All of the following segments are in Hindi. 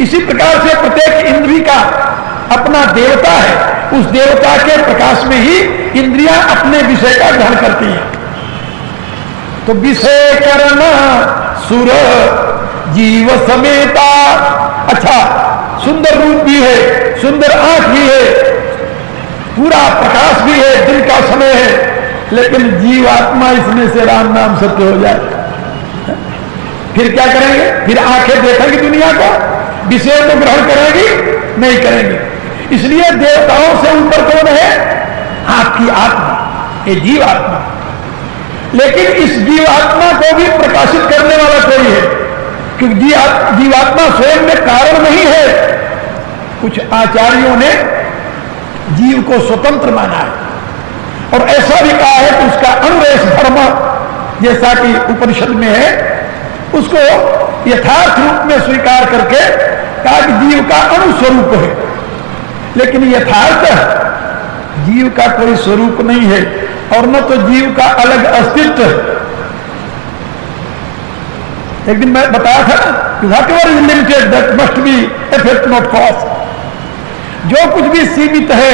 इसी प्रकार से प्रत्येक इंद्रिय का अपना देवता है, उस देवता के प्रकाश में ही इंद्रियां अपने विषय का ग्रहण करती हैं। तो विषय करना सुर जीव समेता, अच्छा सुंदर रूप भी है, सुंदर आंख भी है, पूरा प्रकाश भी है, दिन का समय है, लेकिन जीवात्मा इसमें से राम नाम सत्य हो जाए, फिर क्या करेंगे? फिर आंखें देखेंगी दुनिया को, विषय को ग्रहण करेंगी नहीं करेंगे। इसलिए देवताओं से ऊपर कौन है? आपकी आत्मा, ये जीवात्मा। लेकिन इस जीवात्मा को भी प्रकाशित करने वाला कोई है, क्योंकि जीवात्मा स्वयं में कारण नहीं है। कुछ आचार्यों ने जीव को स्वतंत्र माना है और ऐसा भी कहा है कि उसका अनुरेश धर्म, जैसा कि उपनिषद में है, उसको यथार्थ रूप में स्वीकार करके कहा कि जीव का अनुस्वरूप है। लेकिन यथार्थ जीव का कोई स्वरूप नहीं है और न तो जीव का अलग अस्तित्व है। एक दिन मैं बताया था ना, whatever is limited that must be effect not cause. जो कुछ भी सीमित है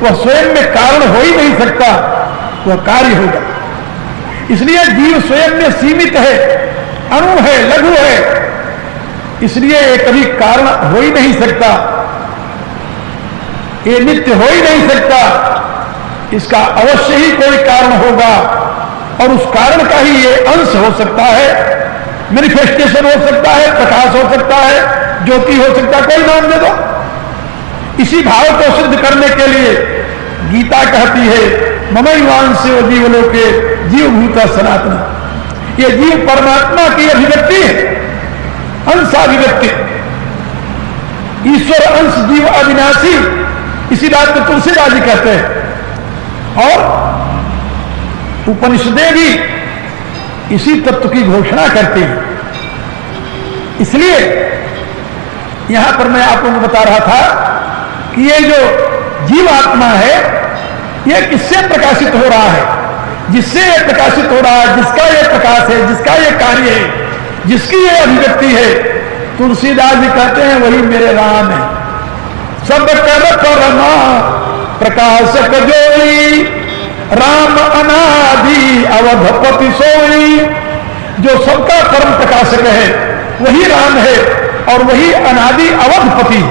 वह स्वयं में कारण हो ही नहीं सकता, वह कार्य होगा। इसलिए जीव स्वयं में सीमित है, अणु है, लघु है, इसलिए ये कभी कारण हो ही नहीं सकता, ये नित्य हो ही नहीं सकता। इसका अवश्य ही कोई कारण होगा और उस कारण का ही ये अंश हो सकता है, मैनिफेस्टेशन हो सकता है, प्रकाश हो सकता है, ज्योति हो सकता है, कोई नाम दे दो। इसी भाव को सिद्ध करने के लिए गीता कहती है ममैवांशो जीवलोके जीवभूता सनातन। ये जीव परमात्मा की अभिव्यक्ति है, अंशाभिव्यक्ति। ईश्वर अंश जीव अविनाशी, इसी बात को तुलसीदास जी कहते हैं। और उपनिषदें भी इसी तत्व की घोषणा करती हैं। इसलिए यहां पर मैं आप लोगों को बता रहा था कि ये जो जीवात्मा है ये किससे प्रकाशित हो रहा है? जिससे ये प्रकाशित हो रहा है, जिसका ये प्रकाश है, जिसका ये कार्य है, जिसकी ये अभिव्यक्ति है, तुलसीदास जी कहते हैं वही मेरे राम है। सब कर परमा प्रकाशक जोई, राम अनादि अवधपति सोई। जो सबका परम प्रकाशक है वही राम है और वही अनादि अवधपति।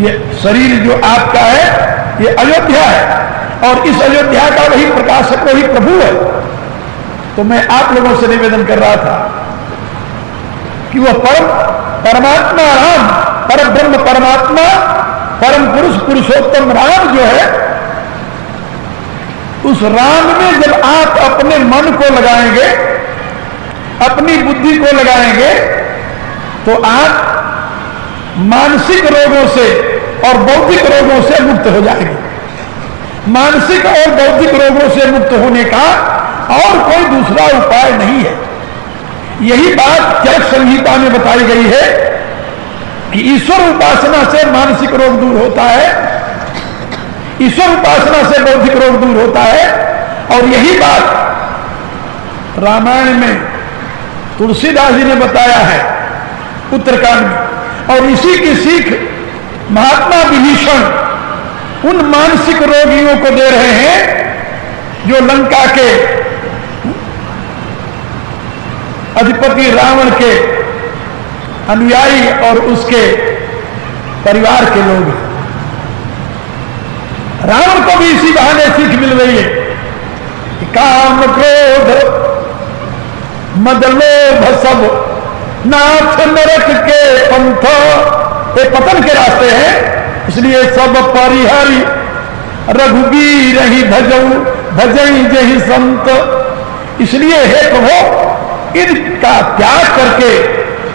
ये शरीर जो आपका है ये अयोध्या है और इस अयोध्या का वही प्रकाशक, वही प्रभु है। तो मैं आप लोगों से निवेदन कर रहा था कि वह परमात्मा राम, परम ब्रह्म परमात्मा, परम पुरुष पुरुषोत्तम राम जो है, उस राम में जब आप अपने मन को लगाएंगे, अपनी बुद्धि को लगाएंगे, तो आप मानसिक रोगों से और बौद्धिक रोगों से मुक्त हो जाएंगे। मानसिक और बौद्धिक रोगों से मुक्त होने का और कोई दूसरा उपाय नहीं है। यही बात चरक संहिता में बताई गई है कि ईश्वर उपासना से मानसिक रोग दूर होता है, ईश्वर उपासना से बौद्धिक रोग दूर होता है। और यही बात रामायण में तुलसीदास जी ने बताया है उत्तरकांड में, और इसी की सीख महात्मा विभीषण उन मानसिक रोगियों को दे रहे हैं जो लंका के अधिपति रावण के अनुयायी और उसके परिवार के लोग हैं। रावण को भी इसी बहाने सीख मिल रही है कि काम क्रोध मद लोभ सब नाथ नरक के पंथ, ये पतन के रास्ते हैं। इसलिए सब परिहरि रघुबीर ही भजऊ भजई जही संत। इसलिए हे प्रभु, इनका त्याग करके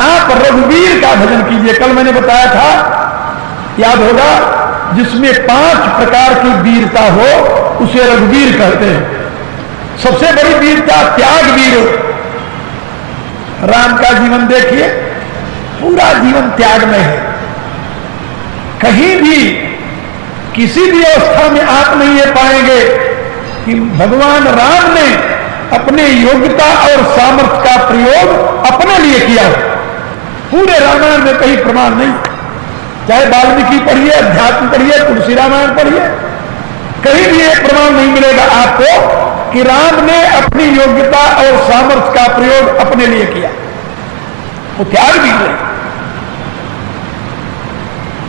आप रघुबीर का भजन कीजिए। कल मैंने बताया था, याद होगा, जिसमें 5 प्रकार की वीरता हो उसे रघुवीर कहते हैं। सबसे बड़ी वीरता त्याग वीर। राम का जीवन देखिए, पूरा जीवन त्याग में है। कहीं भी किसी भी अवस्था में आप नहीं ये पाएंगे कि भगवान राम ने अपने योग्यता और सामर्थ्य का प्रयोग अपने लिए किया। पूरे रामायण में कहीं प्रमाण नहीं, चाहे वाल्मीकि पढ़िए, अध्यात्म पढ़िए, तुलसी रामायण पढ़िए, कहीं भी एक प्रमाण नहीं मिलेगा आपको कि राम ने अपनी योग्यता और सामर्थ्य का प्रयोग अपने लिए किया। वो त्याग भी नहीं।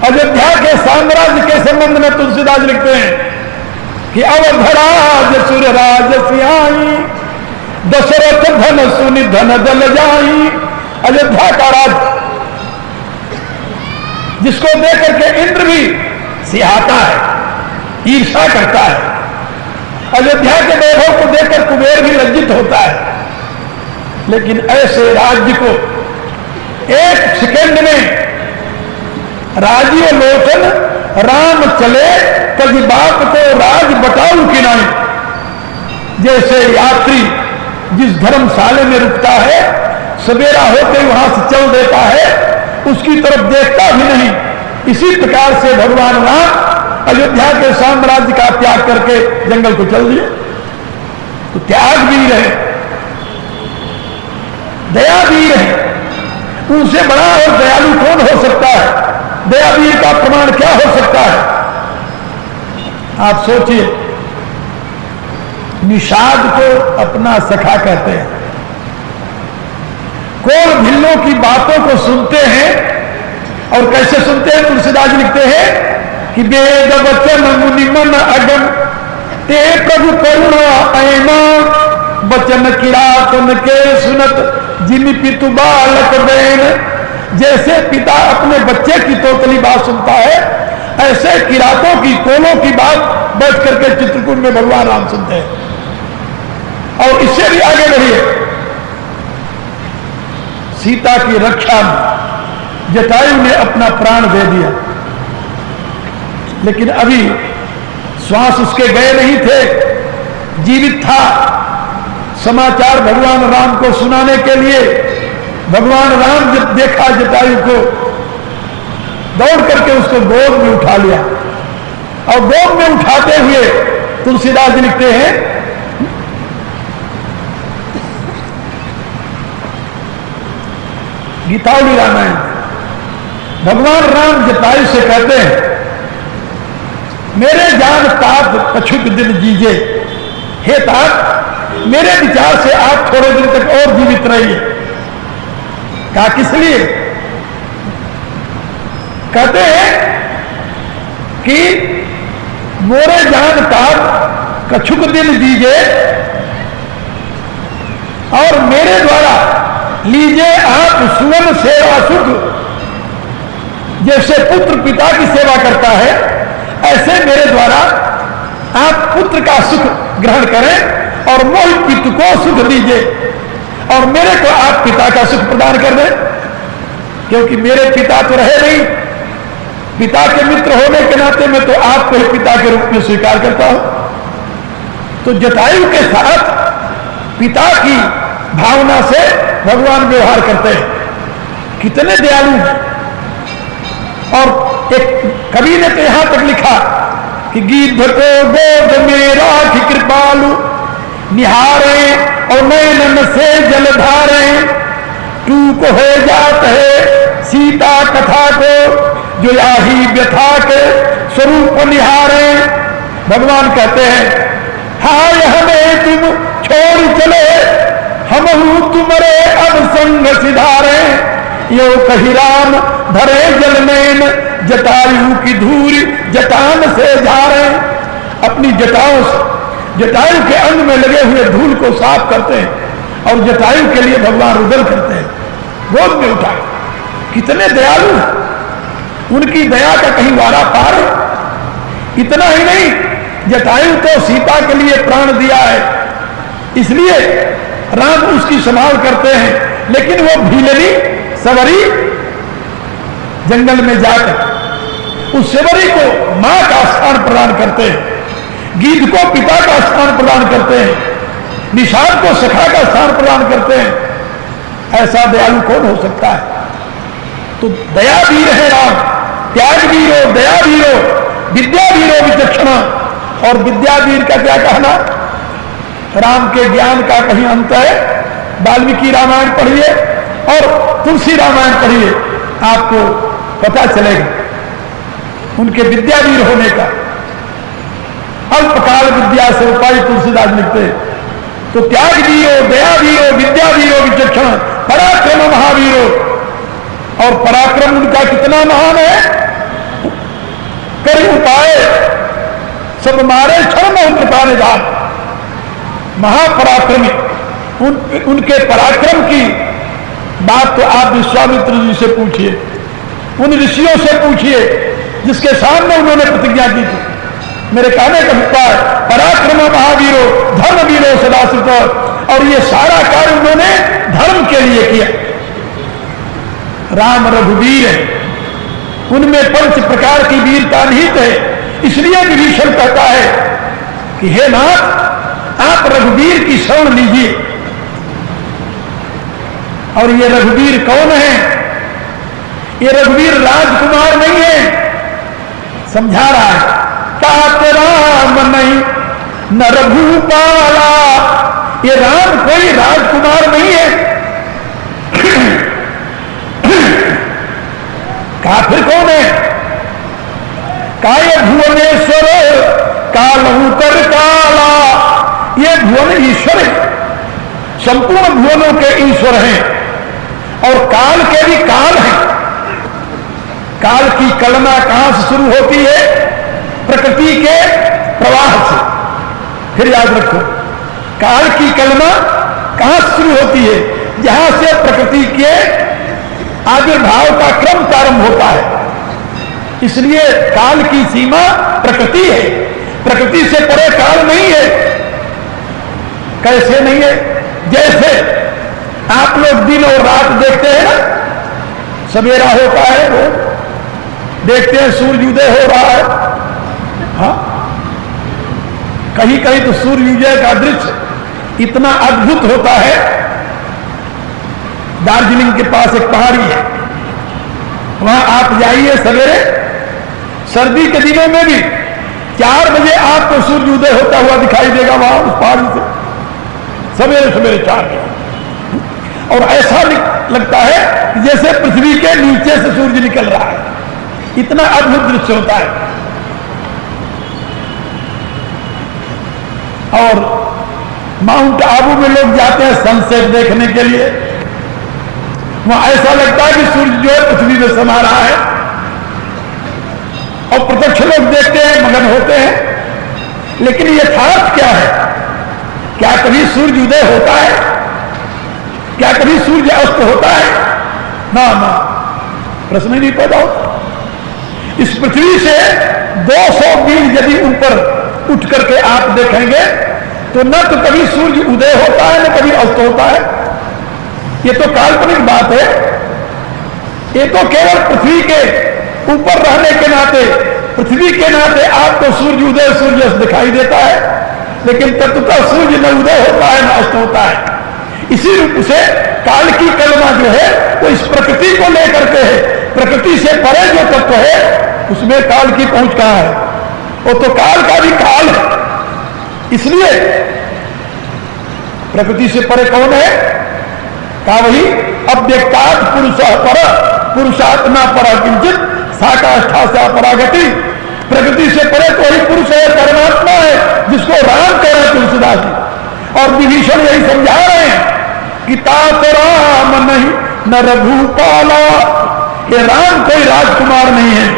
अयोध्या के साम्राज्य के संबंध में तुलसीदास लिखते हैं कि अवधराज सुरराज सियाई, दशरथ धन सुनि धन जल जाई। अयोध्या का राज जिसको देख करके इंद्र भी सिहाता है, ईर्षा करता है। अयोध्या के वैभव को देखकर कुबेर भी लज्जित होता है। लेकिन ऐसे राज्य को एक सेकंड में राजीव लोचन राम चले कभी बाप को राज बताऊ कि नहीं। जैसे यात्री जिस धर्मशाले में रुकता है, सवेरा होते वहां से चल देता है, उसकी तरफ देखता भी नहीं। इसी प्रकार से भगवान राम अयोध्या के साम्राज्य का त्याग करके जंगल को चल दिए। तो त्याग भी रहे, दया भी रहे। उनसे बड़ा और दयालु कौन हो सकता है? दयावीर का प्रमाण क्या हो सकता है? आप सोचिए, निषाद को अपना सखा कहते हैं, कोल भिल्लों की बातों को सुनते हैं। और कैसे सुनते हैं? तुलसीदास लिखते हैं कि वेद वचन मुनि मन अगम, ते प्रभु करुणा ऐना, वचन किरातन के सुनत जिन पितु बालक देन। जैसे पिता अपने बच्चे की तोतली बात सुनता है, ऐसे किरातों की, कोलों की बात बैठ करके चित्रकूट में भगवान राम सुनते हैं। और इससे भी आगे बढ़िए, सीता की रक्षा में जटायु ने अपना प्राण दे दिया, लेकिन अभी श्वास उसके गए नहीं थे, जीवित था। समाचार भगवान राम को सुनाने के लिए भगवान राम जब देखा जटायु को, दौड़ करके उसको गोद में उठा लिया। और गोद में उठाते हुए तुलसीदास जी लिखते हैं, गीतावली रामायण, भगवान राम जटायु से कहते हैं, मेरे जान तात कछुक दिन जीजे। हे तात, मेरे विचार से आप थोड़े दिन तक और जीवित रहिए। कहा किस लिए? कहते हैं कि मोरे जान तात कछुक दिन दीजे, और मेरे द्वारा लीजिए आप सुवन सेवा सुख। जैसे पुत्र पिता की सेवा करता है, ऐसे मेरे द्वारा आप पुत्र का सुख ग्रहण करें और मोह पितु को सुख दीजिए, और मेरे को आप पिता का सुख प्रदान कर दें, क्योंकि मेरे पिता तो रहे नहीं। पिता के मित्र होने के नाते मैं तो आपको ही पिता के रूप में स्वीकार करता हूं। तो जटायु के साथ पिता की भावना से भगवान व्यवहार करते हैं। कितने दयालु हैं। और एक कवि ने तो यहां तक लिखा कि गिद्ध को गोद में राख कृपालु, निहारे और नैनन से जलधारे, टूक हो जात है सीता कथा को, जो याही व्यथा के स्वरूप निहारे। भगवान कहते हैं, हाय हमें तुम छोड़ चले, हम तुम्हारे अब संग सिधारे। यो कही राम धरे जल नैन, जटायु की धूरी जटान से झारे। अपनी जटाओं से जटायु के अंग में लगे हुए धूल को साफ करते हैं और जटायु के लिए भगवान रुदन करते हैं, गोद में उठा। कितने दयालु हैं, उनकी दया का कहीं वारा पार है। इतना ही नहीं, जटायु तो सीता के लिए प्राण दिया है, इसलिए राम उसकी संभाल करते हैं। लेकिन वो भीलरी सवरी जंगल में जाकर उस सेवरी को मां का स्थान प्रदान करते हैं, गिद्ध को पिता का स्थान प्रदान करते हैं, निषाद को सखा का स्थान प्रदान करते हैं। ऐसा दयालु कौन हो सकता है? तो दया भी रहे राम, त्याग भी हो, दया भी हो, विद्या भी हो, विचक्षणा। और विद्यावीर का क्या कहना? राम के ज्ञान का कहीं अंत है? वाल्मीकि रामायण पढ़िए, और तुलसी रामायण पढ़िए, आपको पता चलेगा उनके विद्यावीर होने का। अल्पकाल विद्या से उपाय तुलसीदास लिखते, तो त्याग वीरो, दया वीरो, विद्या वीरो, विचक्षण, पराक्रम महावीरो। और पराक्रम उनका कितना महान है, कई उपाय सब मारे क्षण में कृपा निधान, महापराक्रमी। उनके पराक्रम की बात तो आप विश्वामित्र जी से पूछिए, उन ऋषियों से पूछिए जिसके सामने उन्होंने प्रतिज्ञा की थी। मेरे कहने का अभिप्राय, पराक्रम महावीरो, धर्म वीरो सदाश्रित। और ये सारा कार्य उन्होंने धर्म के लिए किया। राम रघुवीर है, उनमें 5 प्रकार की वीरता निहित है। इसलिए विभीषण कहता है कि हे नाथ, आप रघुवीर की शरण लीजिए। और ये रघुवीर कौन है? ये रघुवीर राजकुमार नहीं है, समझा रहा है। तात राम नहीं न रघुपाला, ये राम कोई राजकुमार नहीं है। कहा फिर कौन है? काय भुवनेश्वर कालहू कर काला, ये भुवन ईश्वर है, संपूर्ण भुवनों के ईश्वर हैं और काल के भी काल हैं। काल की कलना कहां से शुरू होती है? प्रकृति के प्रवाह से। फिर याद रखो, काल की कलना कहां से शुरू होती है? जहां से प्रकृति के आविर्भाव का क्रम प्रारंभ होता है। इसलिए काल की सीमा प्रकृति है, प्रकृति से परे काल नहीं है। कैसे नहीं है? जैसे आप लोग दिन और रात देखते हैं ना, सवेरा होता है, वो देखते हैं सूर्य उदय हो रहा है। हाँ, कहीं कहीं तो सूर्य उदय का दृश्य इतना अद्भुत होता है। दार्जिलिंग के पास एक पहाड़ी है, वहां आप जाइए सवेरे, सर्दी के दिनों में भी 4 बजे आपको सूर्य उदय होता हुआ दिखाई देगा वहां उस पहाड़ी से, सवेरे सवेरे 4 बजे। और ऐसा लगता है जैसे पृथ्वी के नीचे से सूर्य निकल रहा है, इतना अद्भुत दृश्य होता है। और माउंट आबू में लोग जाते हैं सनसेट देखने के लिए, वहां ऐसा लगता है कि सूर्य जो है पृथ्वी में समा रहा है। और प्रत्यक्ष लोग देखते हैं, मगन होते हैं। लेकिन यथार्थ क्या है? क्या कभी सूर्य उदय होता है? क्या कभी सूर्य अस्त होता है? ना ना, प्रश्न ही नहीं पैदा होता। इस पृथ्वी से 200 मील यदि ऊपर उठ करके आप देखेंगे तो न तो कभी सूर्य उदय होता है न कभी अस्त होता है। ये तो काल्पनिक बात है। ये तो केवल पृथ्वी के ऊपर रहने के नाते, पृथ्वी के नाते आपको सूर्य उदय सूर्य अस्त दिखाई देता है, लेकिन तत्वतः सूर्य न उदय होता है न अस्त होता है। इसी रूप से काल की कलना जो है वो इस प्रकृति को लेकर के है। प्रकृति से परे जो तत्व है उसमें काल की पहुंच कहां है? वो तो काल का भी काल है। इसलिए प्रकृति से परे कौन है? कहा वही अव्यक्तात् पुरुषः पर पुरुषात्मा पर किंचित साकाष्ठा से अपरागति। प्रकृति से परे तो ही पुरुष है, परमात्मा है, जिसको राम कह रहे हैं तुलसीदास जी। और विभीषण यही समझा रहे हैं कि तात राम नहीं न रघुपाला, ये राम कोई राजकुमार नहीं है।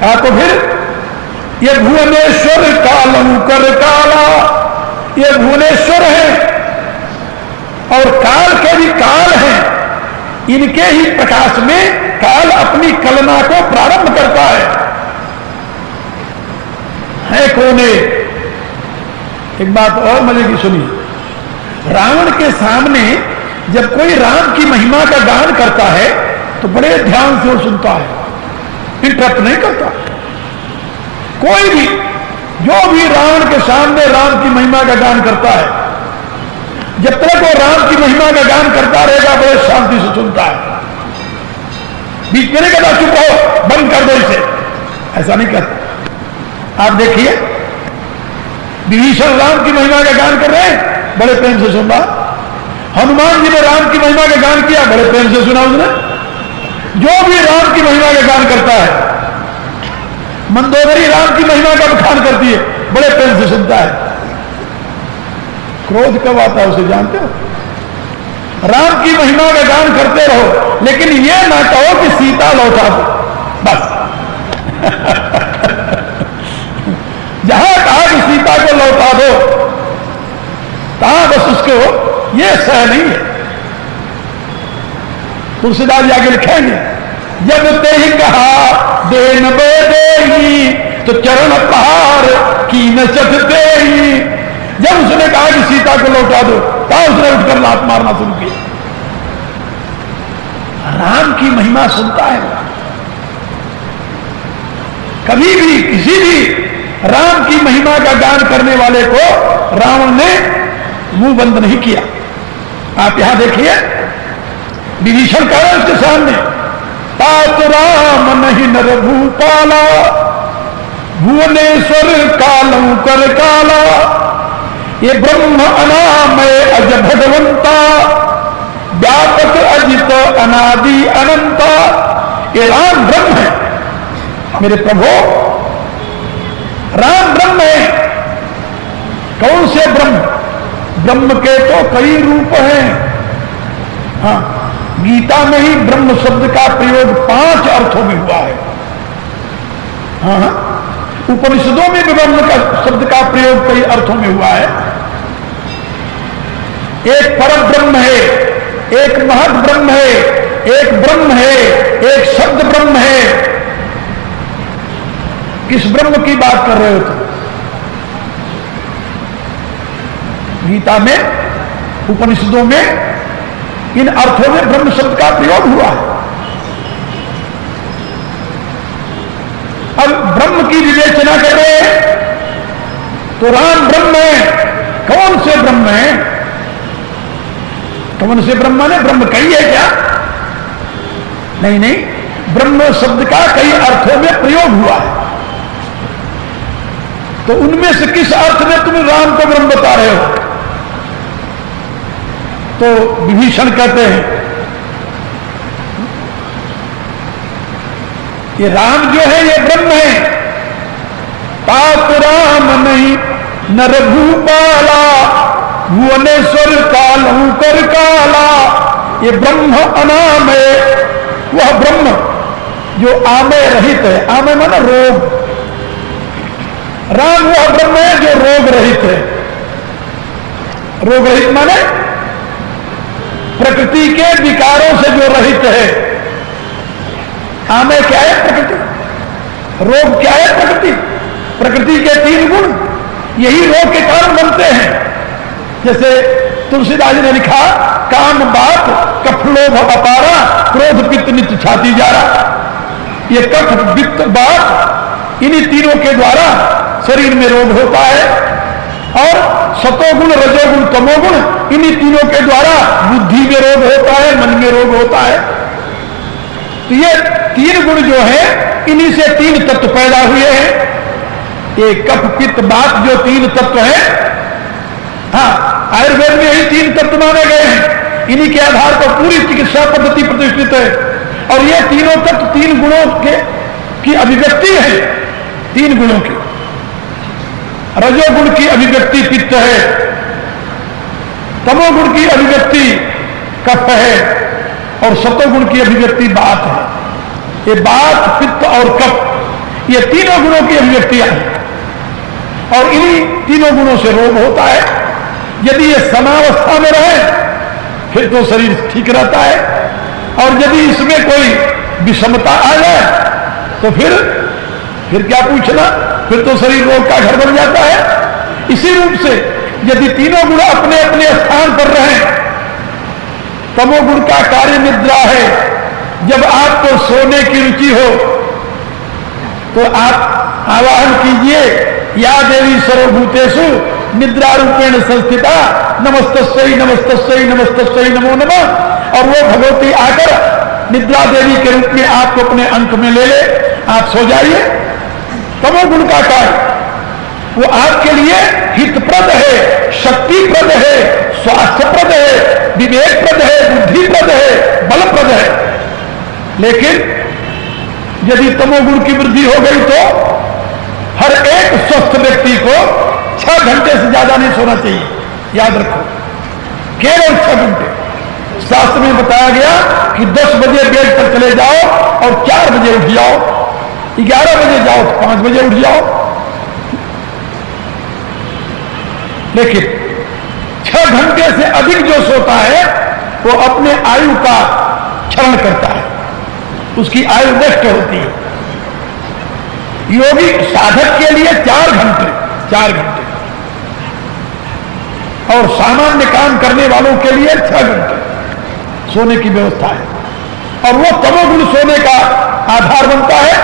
कहा तो फिर ये भुवनेश्वर कालहू कर काला, ये भुवनेश्वर है और काल के भी काल हैं। इनके ही प्रकाश में काल अपनी कलना को प्रारंभ करता है कोने। एक बात और मजे की सुनिए, रावण के सामने जब कोई राम की महिमा का गान करता है तो बड़े ध्यान से वो सुनता है, इंटरप्ट नहीं करता। कोई भी जो भी रावण के सामने राम की महिमा का गान करता है, जब तक वो राम की महिमा का गान करता रहेगा बड़े शांति से सुनता है। बीच में नहीं कहता चुप रहो, बंद कर दो इसे, ऐसा नहीं करता। आप देखिए विभीषण राम की महिमा का गान कर रहे हैं, बड़े प्रेम से सुन रहा। हनुमान जी ने राम की महिमा का गान किया, बड़े प्रेम से सुना उसने। जो भी राम की महिमा का गान करता है, मंदोदरी राम की महिमा का बखान करती है, बड़े प्रेम से सुनता है। क्रोध कब आता है उसे जानते हो? राम की महिमा का गान करते रहो, लेकिन यह ना कहो कि सीता लौटा दो, बस। जहां कहा कि सीता को लौटा दो, कहां बस उसको यह सह नहीं है। तुलसीदास जी आगे लिखेंगे, जब ते ही कहा देन बेदेही तो चरण प्रहार की न सकते ही। जब उसने कहा कि सीता को लौटा दो, तब उसने उठकर लात मारना शुरू किया। राम की महिमा सुनता है वो। कभी भी किसी भी राम की महिमा का गान करने वाले को रावण ने मुंह बंद नहीं किया। आप यहां देखिए, विभीषण कह रहे उसके सामने, तात राम नहीं नर भूपाला, भुवनेश्वर कालू कर काला, ये ब्रह्म अनामय अज भगवंता, व्यापक अजित अनादि अनंता। ये राम ब्रह्म है मेरे प्रभु, राम ब्रह्म है। कौन से ब्रह्म? ब्रह्म के तो कई रूप हैं। हाँ, गीता में ही ब्रह्म शब्द का प्रयोग 5 अर्थों में हुआ है। हाँ, उपनिषदों में भी ब्रह्म का शब्द का प्रयोग कई अर्थों में हुआ है। एक परम ब्रह्म है, एक महत ब्रह्म है, एक ब्रह्म है, एक शब्द ब्रह्म है। किस ब्रह्म की बात कर रहे हो तुम? गीता में, उपनिषदों में इन अर्थों में ब्रह्म शब्द का प्रयोग हुआ है। अब ब्रह्म की विवेचना कर रहे हैं तो राम ब्रह्म है। कौन से ब्रह्म है? कौन से ब्रह्म ने? ब्रह्म कई है क्या? नहीं नहीं, ब्रह्म शब्द का कई अर्थों में प्रयोग हुआ है। तो उनमें से किस अर्थ में तुम राम को ब्रह्म बता रहे हो? तो विभीषण कहते हैं ये राम जो है ये ब्रह्म है। तात राम नहीं नर भूपाला, भुवनेश्वर कालू कर काला। ये ब्रह्म अनाम है, वह ब्रह्म जो आमय रहित है। आमय माना रोग। राम वह ब्रह्म है जो रोग रहित है। रोग रहित माने प्रकृति के विकारों से जो रहित है। आमय क्या है? प्रकृति। रोग क्या है? प्रकृति। प्रकृति के 3 गुण यही रोग के कारण बनते हैं। जैसे तुलसीदास जी ने लिखा, काम बात कफ लोभ अपारा, क्रोध पित्त नित्य छाती जा रहा। ये कफ वित्त बात, इन्हीं तीनों के द्वारा शरीर में रोग होता है। और सतोगुण रजोगुण तमोगुण, इन्हीं तीनों के द्वारा बुद्धि में रोग होता है, मन में रोग होता है। तो ये 3 गुण जो है, इन्हीं से 3 तत्व पैदा हुए हैं। ये कफ पित्त बात जो 3 तत्व है, हाँ, आयुर्वेद में यही 3 तत्व माने गए हैं। इन्हीं के आधार पर पूरी चिकित्सा पद्धति प्रतिष्ठित है। और ये तीनों तत्व 3 गुणों की अभिव्यक्ति है। 3 गुणों की। रजोगुण की अभिव्यक्ति पित्त है, तमोगुण की अभिव्यक्ति कफ है, और सतोगुण की अभिव्यक्ति बात है। ये बात, पित्त और कफ, ये तीनों गुणों की अभिव्यक्तियां हैं। और इन्हीं तीनों गुणों से रोग होता है। यदि ये समावस्था में रहे फिर तो शरीर ठीक रहता है, और यदि इसमें कोई विषमता आ जाए तो फिर क्या पूछना, फिर तो शरीर रोग का घर बन जाता है। इसी रूप से यदि तीनों गुण अपने अपने स्थान पर रहें, तमोगुण का कार्य निद्रा है। जब आपको सोने की रुचि हो तो आप आवाहन कीजिए, या देवी सर्वभूतेषु निद्रा रूपेण संस्थिता, नमस्तस्यै नमस्तस्यै नमस्तस्यै नमो नमः। और वो भगवती आकर निद्रा देवी के रूप में आपको अपने अंक में ले ले, आप सो जाइए। तमोगुण का कार्य वो आपके लिए हितप्रद है, शक्तिप्रद है, स्वास्थ्यप्रद है। विवेकप्रद है, बुद्धिप्रद है, बलप्रद है। लेकिन यदि तमोगुण की वृद्धि हो गई तो हर एक स्वस्थ व्यक्ति को 6 घंटे से ज्यादा नहीं सोना चाहिए। याद रखो, केवल 6 घंटे। शास्त्र में बताया गया कि 10 बजे बेड पर चले जाओ और 4 बजे उठ जाओ, 11 बजे जाओ तो 5 बजे उठ जाओ। लेकिन 6 घंटे से अधिक जो सोता है वो अपने आयु का क्षरण करता है, उसकी आयु नष्ट होती है। योगी साधक के लिए 4 घंटे और सामान्य काम करने वालों के लिए 6 घंटे सोने की व्यवस्था है। और वो तमोगुण सोने का आधार बनता है,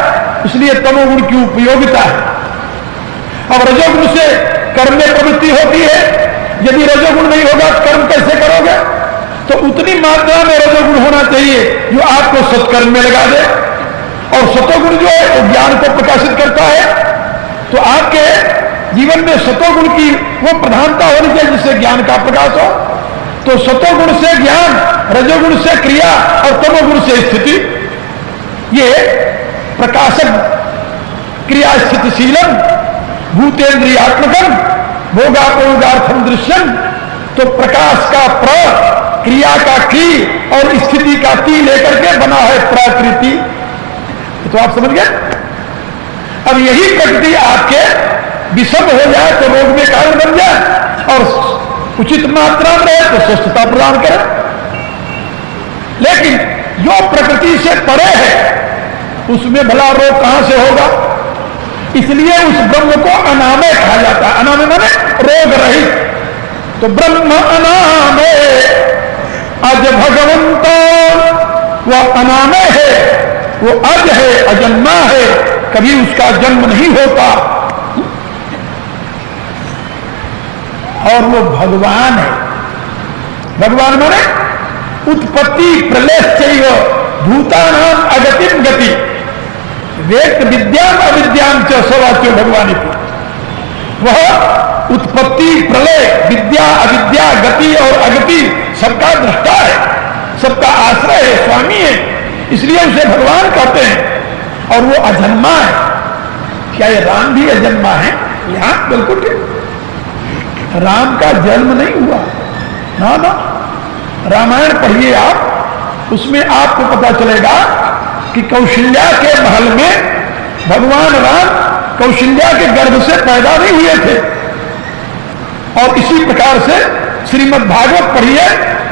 इसलिए तमोगुण की उपयोगिता है। अब रजोगुण से कर्म में प्रवृत्ति होती है। यदि रजोगुण नहीं होगा तो कर्म कैसे करोगे? तो उतनी मात्रा में रजोगुण होना चाहिए जो आपको सत्कर्म में लगा दे। और सतोगुण जो है वो ज्ञान को प्रकाशित करता है। तो आपके जीवन में सतोगुण की वो प्रधानता होनी चाहिए जिससे ज्ञान का प्रकाश हो। तो सतोगुण से ज्ञान, रजोगुण से क्रिया और तमोगुण से स्थिति। ये प्रकाशक क्रिया स्थितिशीलन भूतेन्द्रियात्मकम भोगापोगार्थम दृश्यम। तो प्रकाश का प्र, क्रिया का की और स्थिति का ती लेकर के बना है प्रकृति। तो आप समझ गए। अब यही प्रकृति आपके विषम हो जाए तो रोग में कारण बन जाए और उचित मात्रा में रहे तो स्वस्थता प्रदान करे। लेकिन जो प्रकृति से परे है उसमें भला रोग कहां से होगा? इसलिए उस ब्रह्म को अनामय कहा जाता है। अनामय माने रोग रहित। तो ब्रह्म अनामय, अज भगवंत वह अनामय है, वो अज है, अजन्मा है, कभी उसका जन्म नहीं होता। और वो भगवान है। भगवान माने उत्पत्ति प्रलय चाहिए भूतानाम अगतिम गति वेद विद्याम अविद्याम च सवाच्यो भगवान की। वह उत्पत्ति प्रलय विद्या अविद्या गति और अगति सबका दृष्टा है, सबका आश्रय है, स्वामी है, इसलिए उसे भगवान कहते हैं। और वो अजन्मा है। क्या ये राम भी अजन्मा है? यहां बिल्कुल ठीक। राम का जन्म नहीं हुआ ना ना। रामायण पढ़िए आप, उसमें आपको पता चलेगा कि कौशल्या के महल में भगवान राम कौशल्या के गर्भ से पैदा नहीं हुए थे। और इसी प्रकार से श्रीमद् भागवत पढ़िए,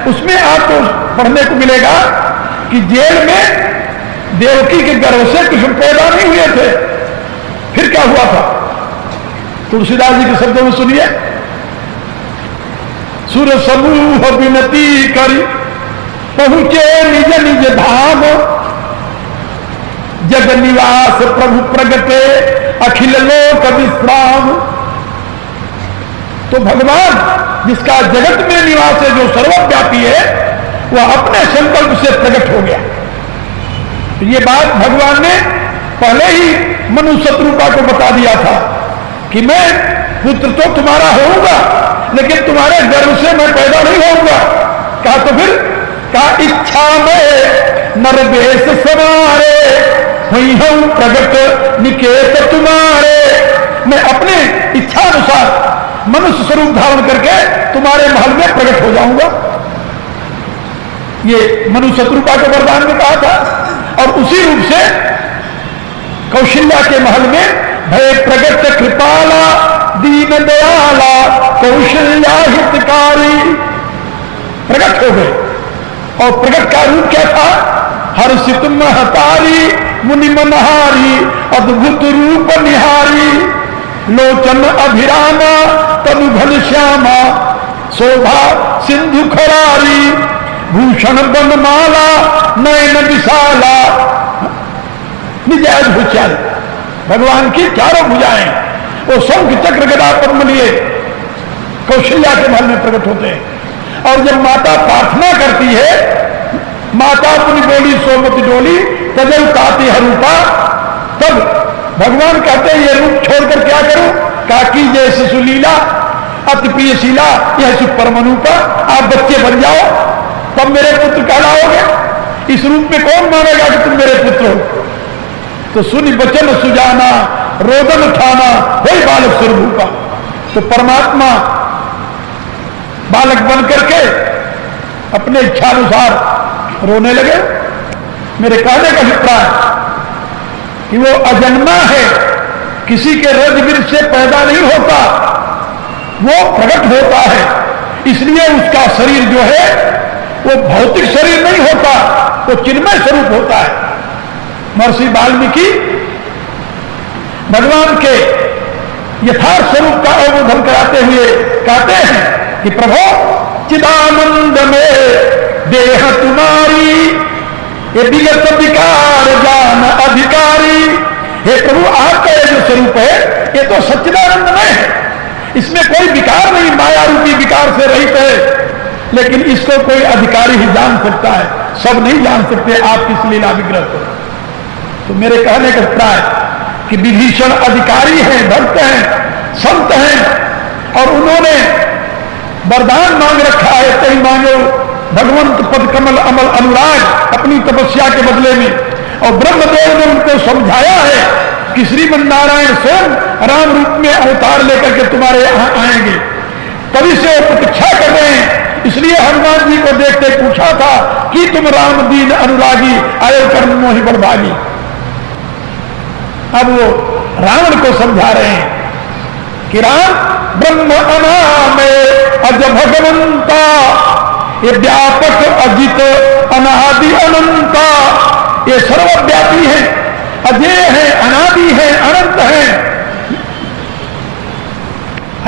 उसमें आपको पढ़ने को मिलेगा कि जेल में देवकी के गर्भ से कृष्ण पैदा नहीं हुए थे। फिर क्या हुआ था? तुलसीदास जी के शब्दों में सुनिए। सुर समूह विनती करी पहुंचे निज निज धाम, जग निवास प्रभु प्रगटे अखिल लोक विश्राम। तो भगवान जिसका जगत में निवास है, जो सर्वव्यापी है, वह अपने संकल्प से प्रकट हो गया। ये बात भगवान ने पहले ही मनु शत्रुपा को बता दिया था कि मैं पुत्र तो तुम्हारा होऊंगा, लेकिन तुम्हारे गर्भ से मैं पैदा नहीं होऊंगा। कहा तो फिर कहा इच्छा में नरवेश समारे हुई हूं प्रगट निकेत तुम्हारे। मैं अपने इच्छा अनुसार मनुष्य स्वरूप धारण करके तुम्हारे महल में प्रकट हो जाऊंगा। ये मनु शत्रुपा को वरदान में कहा था। और उसी रूप से कौशल्या के महल में भय प्रगट कृपाला दीन दयाला कौशल्या हितकारी प्रकट हो गए। और प्रकट का रूप क्या था? हर्षित महतारी मुनि मनहारी अद्भुत रूप निहारी लोचन अभिरामा तनु घन श्यामा शोभा सिंधु खरारी भूषण बनमाला नयन विशाला निजाज भूचाल। भगवान की चारों भुजाएं वो शंख चक्र गदा पद्म लिए कौशल्या के महल में प्रकट होते हैं। और जब माता प्रार्थना करती है, माता अपनी बोली सोमति डोली तजल ताती हरूपा, तब भगवान कहते हैं ये रूप छोड़कर क्या करूं? काकी जय शिशुलीला अति प्रियशीला यह सुपरमनुपा, आप बच्चे बन जाओ तब मेरे पुत्र कहलाओगे। इस रूप में कौन मानेगा कि तुम मेरे पुत्र हो? तो सुनि वचन सुजाना, रोदन ठाना, वही बालक स्वरूप का। तो परमात्मा बालक बन करके अपने इच्छानुसार रोने लगे। मेरे कहने का अभिप्राय कि वो अजन्मा है, किसी के रज-बीज से पैदा नहीं होता, वो प्रकट होता है। इसलिए उसका शरीर जो है वो भौतिक शरीर नहीं होता, वो चिन्मय स्वरूप होता है। महर्षि वाल्मीकि भगवान के यथार्थ स्वरूप का अवबोधन कराते हुए कहते हैं कि प्रभु चिदानंद में देह तुम्हारी, ये विगत विकार जान अधिकारी। हे प्रभु, आपका ये जो स्वरूप है ये तो सच्चिदानंद में है, इसमें कोई विकार नहीं, माया रूपी विकार से रहित है। लेकिन इसको कोई अधिकारी ही जान सकता है, सब नहीं जान सकते आप किस लीला विग्रह को। तो मेरे कहने का अभिप्राय कि विभीषण अधिकारी हैं, भक्त हैं, संत हैं, और उन्होंने वरदान मांग रखा है, कहीं मांगो भगवंत पद कमल अमल अनुराग अपनी तपस्या के बदले में। और ब्रह्मदेव ने उनको समझाया है कि श्रीमन नारायण स्वयं राम रूप में अवतार लेकर के तुम्हारे यहां आएंगे, तभी से प्रतीक्षा कर रहे हैं। इसलिए हनुमान जी को देखते पूछा था कि तुम राम दीन अनुरागी आयो कर्म मोहि बड़भागी। अब वो रावण को समझा रहे हैं कि राम ब्रह्म अनामय अज भगवंता, ये व्यापक अजित अनादि अनंता, ये सर्वव्यापी है, अजय है, अनादि है, अनंत है।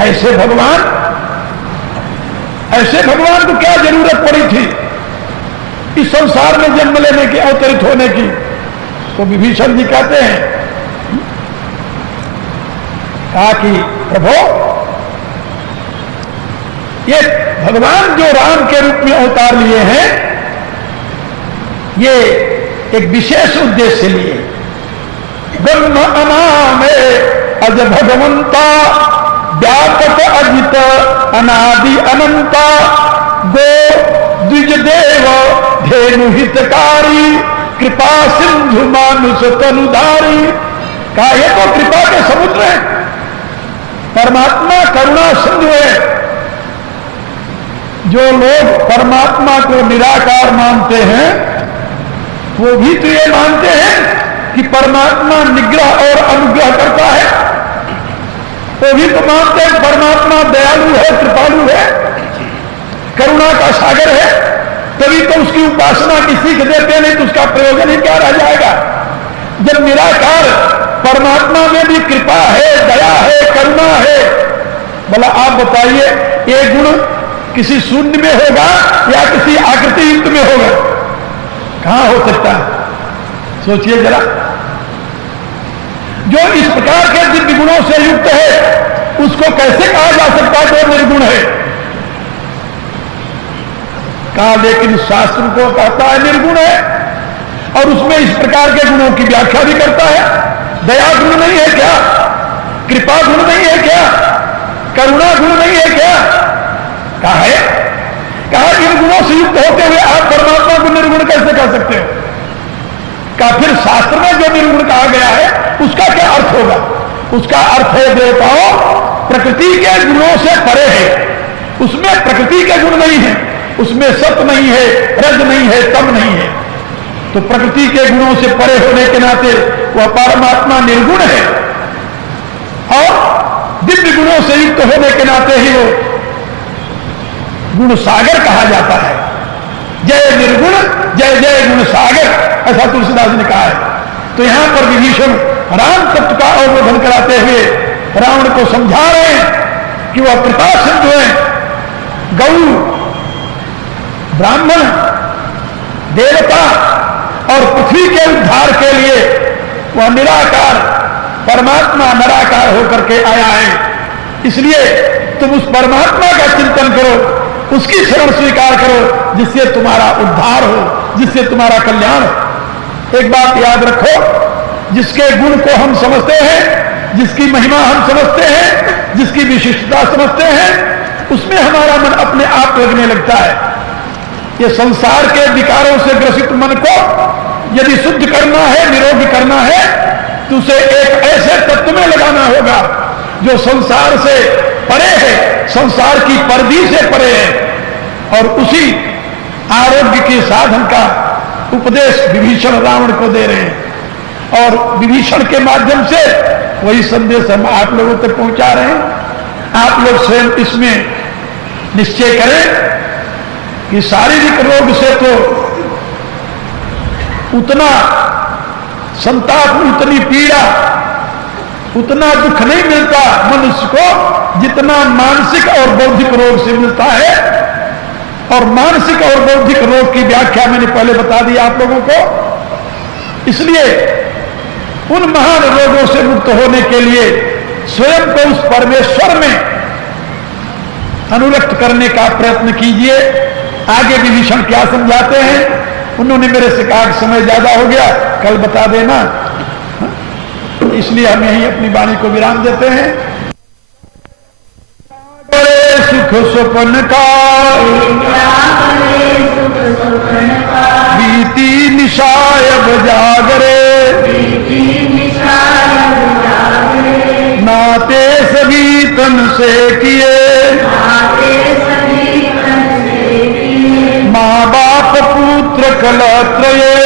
ऐसे भगवान को क्या जरूरत पड़ी थी इस संसार में जन्म लेने की, अवतरित होने की? तो विभीषण जी कहते हैं, कहा कि प्रभु, ये भगवान जो राम के रूप में अवतार लिए हैं, ये एक विशेष उद्देश्य लिए। ब्रह्म अनामे अज भगवंता, व्यापक अजित अनादि अनंता, गो द्विज देव धेनु हितकारी, कृपा सिंधु मानुष तनुधारी। कहा ये तो कृपा के समुद्र है, परमात्मा करुणा सिंधु है। जो लोग परमात्मा को निराकार मानते हैं वो भी तो ये मानते हैं कि परमात्मा निग्रह और अनुग्रह करता है, वो भी तो मानते हैं परमात्मा दयालु है, कृपालु है, करुणा का सागर है। तभी तो उसकी उपासना की सीख देते, नहीं तो उसका प्रयोजन ही क्या रह जाएगा। जब निराकार परमात्मा में भी कृपा है, दया है, करुणा है, बोला आप बताइए ये गुण किसी शून्य में होगा या किसी आकृति युक्त में होगा? कहां हो सकता है? सोचिए जरा। जो इस प्रकार के दिव्य गुणों से युक्त है उसको कैसे कहा जा सकता है वो निर्गुण है? कहा, लेकिन शास्त्र को कहता है निर्गुण है, और उसमें इस प्रकार के गुणों की व्याख्या भी करता है। दया गुण नहीं है क्या? कृपा गुण नहीं है क्या? करुणा गुण नहीं है क्या? कहा है, कहा इन गुणों से युक्त होते हुए आप परमात्मा को निर्गुण कैसे कह सकते हो? कहा फिर शास्त्र में जो निर्गुण कहा गया है उसका क्या अर्थ होगा? उसका अर्थ है देवताओं प्रकृति के गुणों से परे है, उसमें प्रकृति के गुण नहीं है, उसमें सत्य नहीं है, रज नहीं है, तम नहीं है। तो प्रकृति के गुणों से परे होने के नाते वह परमात्मा निर्गुण है, और दिव्य गुणों से युक्त होने के नाते ही वो गुण सागर कहा जाता है। जय निर्गुण जय जय गुण सागर, ऐसा तुलसीदास ने कहा है। तो यहां पर विभीषण राम तत्व का अवबोधन कराते हुए रावण को समझा रहे हैं कि वह कृपा सिंधु है, गौ ब्राह्मण देवता और पृथ्वी के उद्धार के लिए वह निराकार परमात्मा निराकार होकर के आया है। इसलिए तुम उस परमात्मा का चिंतन करो, उसकी शरण स्वीकार करो, जिससे तुम्हारा उद्धार हो, जिससे तुम्हारा कल्याण हो। एक बात याद रखो, जिसके गुण को हम समझते हैं, जिसकी महिमा हम समझते हैं, जिसकी विशिष्टता समझते हैं, उसमें हमारा मन अपने आप लगने लगता है। ये संसार के विकारों से ग्रसित मन को यदि शुद्ध करना है, निरोगी करना है, तो उसे एक ऐसे तत्व में लगाना होगा जो संसार से परे है, संसार की परिधि से परे है। और उसी आरोग्य के साधन का उपदेश विभीषण रावण को दे रहे हैं और विभीषण के माध्यम से वही संदेश हम आप लोगों तक पहुंचा रहे हैं। आप लोग स्वयं इसमें निश्चय करें कि शारीरिक रोग से तो उतना संताप, उतनी पीड़ा, उतना दुख नहीं मिलता मनुष्य को जितना मानसिक और बौद्धिक रोग से मिलता है। और मानसिक और बौद्धिक रोग की व्याख्या मैंने पहले बता दी आप लोगों को। इसलिए उन महान रोगों से मुक्त होने के लिए स्वयं को उस परमेश्वर में अनुरक्त करने का प्रयत्न कीजिए। आगे विभीषण क्या समझाते हैं, उन्होंने मेरे से कहा कि समय ज्यादा हो गया, कल बता देना, इसलिए हम यही अपनी वाणी को विराम देते हैं। सुख स्वप्न का बीती निशायब जागरे, नाते सभी तन से किए, माँ बाप पुत्र कलत्रये,